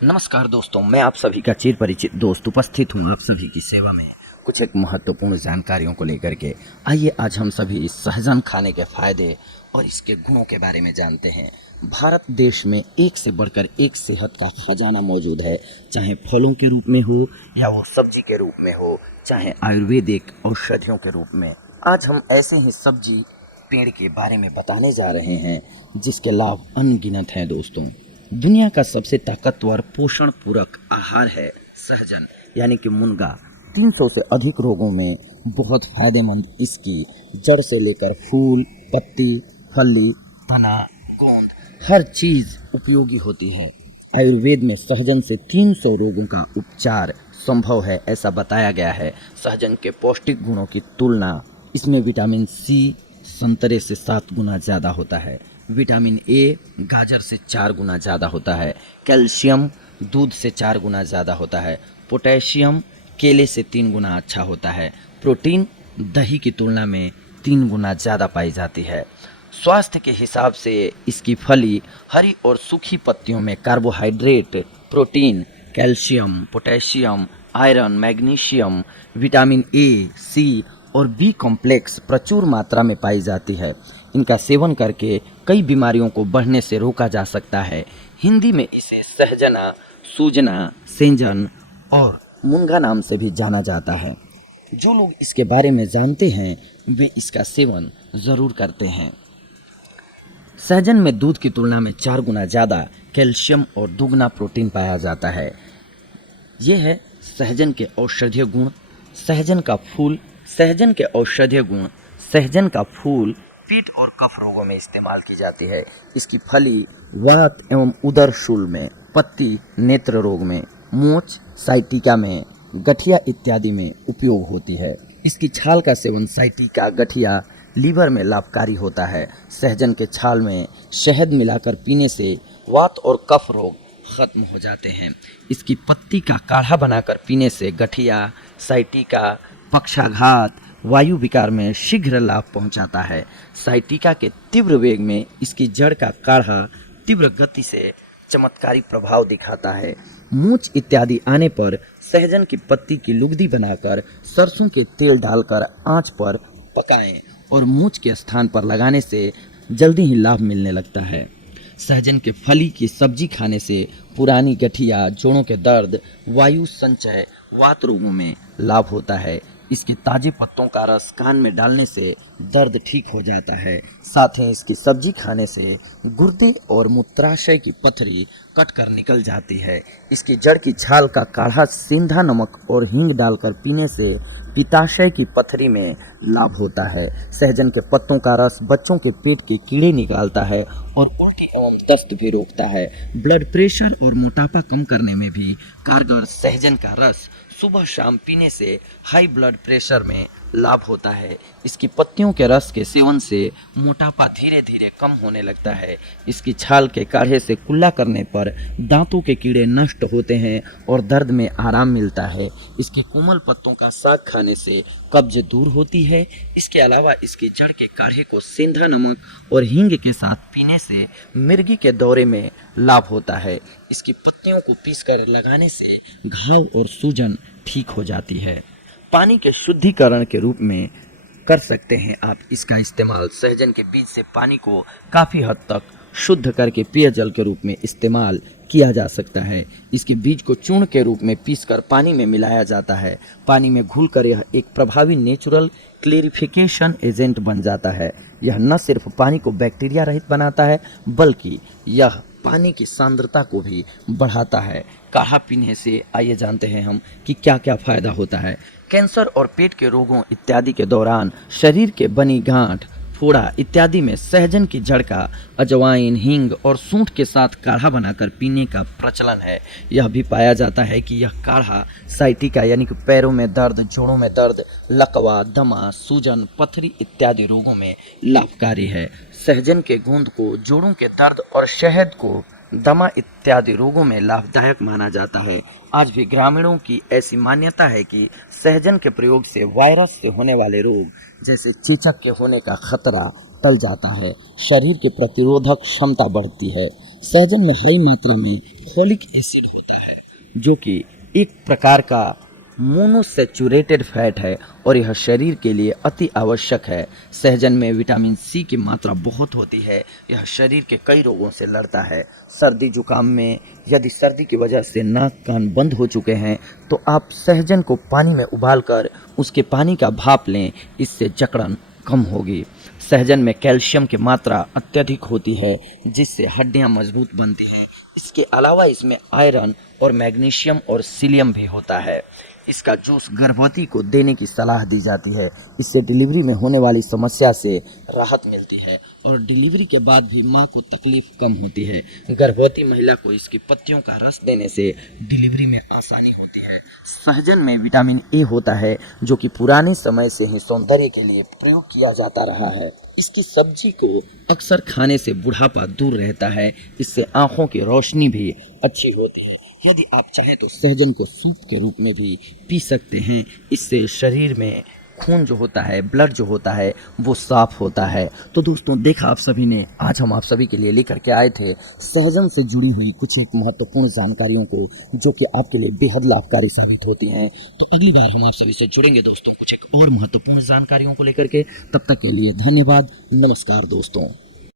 नमस्कार दोस्तों, मैं आप सभी का चिर परिचित दोस्त उपस्थित हूँ आप सभी की सेवा में कुछ एक महत्वपूर्ण जानकारियों को लेकर के। आइए आज हम सभी इस सहजन खाने के फायदे और इसके गुणों के बारे में जानते हैं। भारत देश में एक से बढ़कर एक सेहत का खजाना मौजूद है, चाहे फलों के रूप में हो या वो सब्जी के रूप में हो, चाहे आयुर्वेदिक औषधियों के रूप में। आज हम ऐसे ही सब्जी पेड़ के बारे में बताने जा रहे हैं जिसके लाभ अनगिनत हैं दोस्तों। दुनिया का सबसे ताकतवर पोषण पूरक आहार है सहजन यानी कि मुनगा। 300 से अधिक रोगों में बहुत फायदेमंद इसकी जड़ से लेकर फूल, पत्ती, फली, तना, गोंद हर चीज उपयोगी होती है। आयुर्वेद में सहजन से 300 रोगों का उपचार संभव है, ऐसा बताया गया है। सहजन के पौष्टिक गुणों की तुलना इसमें विटामिन सी संतरे से 7 गुना ज़्यादा होता है, विटामिन ए गाजर से 4 गुना ज़्यादा होता है, कैल्शियम दूध से 4 गुना ज़्यादा होता है, पोटेशियम केले से 3 गुना अच्छा होता है, प्रोटीन दही की तुलना में 3 गुना ज़्यादा पाई जाती है। स्वास्थ्य के हिसाब से इसकी फली हरी और सूखी पत्तियों में carbohydrate, protein, calcium, potassium, iron, magnesium, vitamin A, C और बी कॉम्प्लेक्स प्रचुर मात्रा में पाई जाती है। इनका सेवन करके कई बीमारियों को बढ़ने से रोका जा सकता है। हिंदी में इसे सहजना, सूजना, सेंजन और मुनगा नाम से भी जाना जाता है। जो लोग इसके बारे में जानते हैं वे इसका सेवन ज़रूर करते हैं। सहजन में दूध की तुलना में 4 गुना ज़्यादा कैल्शियम और दुगना प्रोटीन पाया जाता है। ये है सहजन के औषधीय गुण। सहजन का फूल, सहजन के औषधीय गुण। सहजन का फूल पेट और कफ रोगों में इस्तेमाल की जाती है। इसकी फली वात एवं उदर शूल में, पत्ती नेत्र रोग में, मूंछ साइटिका में, गठिया इत्यादि में उपयोग होती है। इसकी छाल का सेवन साइटिका, गठिया, लीवर में लाभकारी होता है। सहजन के छाल में शहद मिलाकर पीने से वात और कफ रोग खत्म हो जाते हैं। इसकी पत्ती का काढ़ा बनाकर पीने से गठिया, साइटिका, पक्षाघात, वायु विकार में शीघ्र लाभ पहुंचाता है। साइटिका के तीव्र वेग में इसकी जड़ का काढ़ा तीव्र गति से चमत्कारी प्रभाव दिखाता है। मूंछ इत्यादि आने पर सहजन की पत्ती की लुगदी बनाकर सरसों के तेल डालकर आंच पर पकाएं और मूंछ के स्थान पर लगाने से जल्दी ही लाभ मिलने लगता है। सहजन के फली की सब्जी खाने से पुरानी गठिया, जोड़ों के दर्द, वायु संचय, वात रोगों में लाभ होता है। इसके ताजे पत्तों का रस कान में डालने से दर्द ठीक हो जाता है। साथ ही इसकी सब्जी खाने से गुर्दे और मूत्राशय की पथरी कटकर निकल जाती है। इसकी जड़ की छाल का काढ़ा सेंधा नमक और हींग डालकर पीने से पित्ताशय की पथरी में लाभ होता है। सहजन के पत्तों का रस बच्चों के पेट के कीड़े निकालता है और उल्टी एवं दस्त भी रोकता है। ब्लड प्रेशर और मोटापा कम करने में भी कारगर सहजन का रस सुबह शाम पीने से हाई ब्लड प्रेशर में लाभ होता है। इसकी पत्तियों के रस के सेवन से मोटापा धीरे धीरे कम होने लगता है। इसकी छाल के काढ़े से कुल्ला करने पर दांतों के कीड़े नष्ट होते हैं और दर्द में आराम मिलता है। इसके कोमल पत्तों का साग खाने से कब्ज दूर होती है। इसके अलावा इसकी जड़ के काढ़े को सेंधा नमक और हींग के साथ पीने से मिर्गी के दौरे में लाभ होता है। इसकी पत्तियों को पीसकर लगाने से घाव और सूजन ठीक हो जाती है। पानी के शुद्धिकरण के रूप में कर सकते हैं आप इसका इस्तेमाल। सहजन के बीज से पानी को काफ़ी हद तक शुद्ध करके पेयजल के रूप में इस्तेमाल किया जा सकता है। इसके बीज को चूर्ण के रूप में पीसकर पानी में मिलाया जाता है। पानी में घुलकर यह एक प्रभावी नेचुरल क्लेरिफिकेशन एजेंट बन जाता है। यह न सिर्फ पानी को बैक्टीरिया रहित बनाता है बल्कि यह पानी की सांद्रता को भी बढ़ाता है। काढ़ा पीने से आइए जानते हैं हम कि क्या क्या फायदा होता है। कैंसर और पेट के रोगों इत्यादि के दौरान शरीर के बनी गांठ, फोड़ा इत्यादि में सहजन की जड़ का अजवाइन, हींग और सूंठ के साथ काढ़ा बनाकर पीने का प्रचलन है। यह भी पाया जाता है कि यह काढ़ा साइटिका यानी कि पैरों में दर्द, जोड़ों में दर्द, लकवा, दमा, सूजन, पथरी इत्यादि रोगों में लाभकारी है। सहजन के गूंद को जोड़ों के दर्द और शहद को दमा इत्यादि रोगों में लाभदायक माना जाता है। आज भी ग्रामीणों की ऐसी मान्यता है कि सहजन के प्रयोग से वायरस से होने वाले रोग जैसे चेचक के होने का खतरा टल जाता है, शरीर की प्रतिरोधक क्षमता बढ़ती है। सहजन में हाई मात्रा में फोलिक एसिड होता है, जो कि एक प्रकार का मोनोसेचुरेटेड फैट है और यह शरीर के लिए अति आवश्यक है। सहजन में विटामिन सी की मात्रा बहुत होती है। यह शरीर के कई रोगों से लड़ता है। सर्दी जुकाम में यदि सर्दी की वजह से नाक कान बंद हो चुके हैं तो आप सहजन को पानी में उबालकर उसके पानी का भाप लें, इससे जकड़न कम होगी। सहजन में कैल्शियम की मात्रा अत्यधिक होती है, जिससे हड्डियां मजबूत बनती हैं। इसके अलावा इसमें आयरन और मैग्नीशियम और सीलियम भी होता है। इसका जूस गर्भवती को देने की सलाह दी जाती है। इससे डिलीवरी में होने वाली समस्या से राहत मिलती है और डिलीवरी के बाद भी माँ को तकलीफ कम होती है। गर्भवती महिला को इसकी पत्तियों का रस देने से डिलीवरी में आसानी होती है। सहजन में विटामिन ए होता है, जो कि पुराने समय से ही सौंदर्य के लिए प्रयोग किया जाता रहा है। इसकी सब्जी को अक्सर खाने से बुढ़ापा दूर रहता है। इससे आंखों की रोशनी भी अच्छी होती है। यदि आप चाहें तो सहजन को सूप के रूप में भी पी सकते हैं। इससे शरीर में खून जो होता है, ब्लड जो होता है, वो साफ होता है। तो दोस्तों, देखा आप सभी ने, आज हम आप सभी के लिए लेकर के आए थे सहजन से जुड़ी हुई कुछ एक महत्वपूर्ण जानकारियों को, जो कि आपके लिए बेहद लाभकारी साबित होती हैं। तो अगली बार हम आप सभी से जुड़ेंगे दोस्तों कुछ एक और महत्वपूर्ण जानकारियों को लेकर के। तब तक के लिए धन्यवाद। नमस्कार दोस्तों।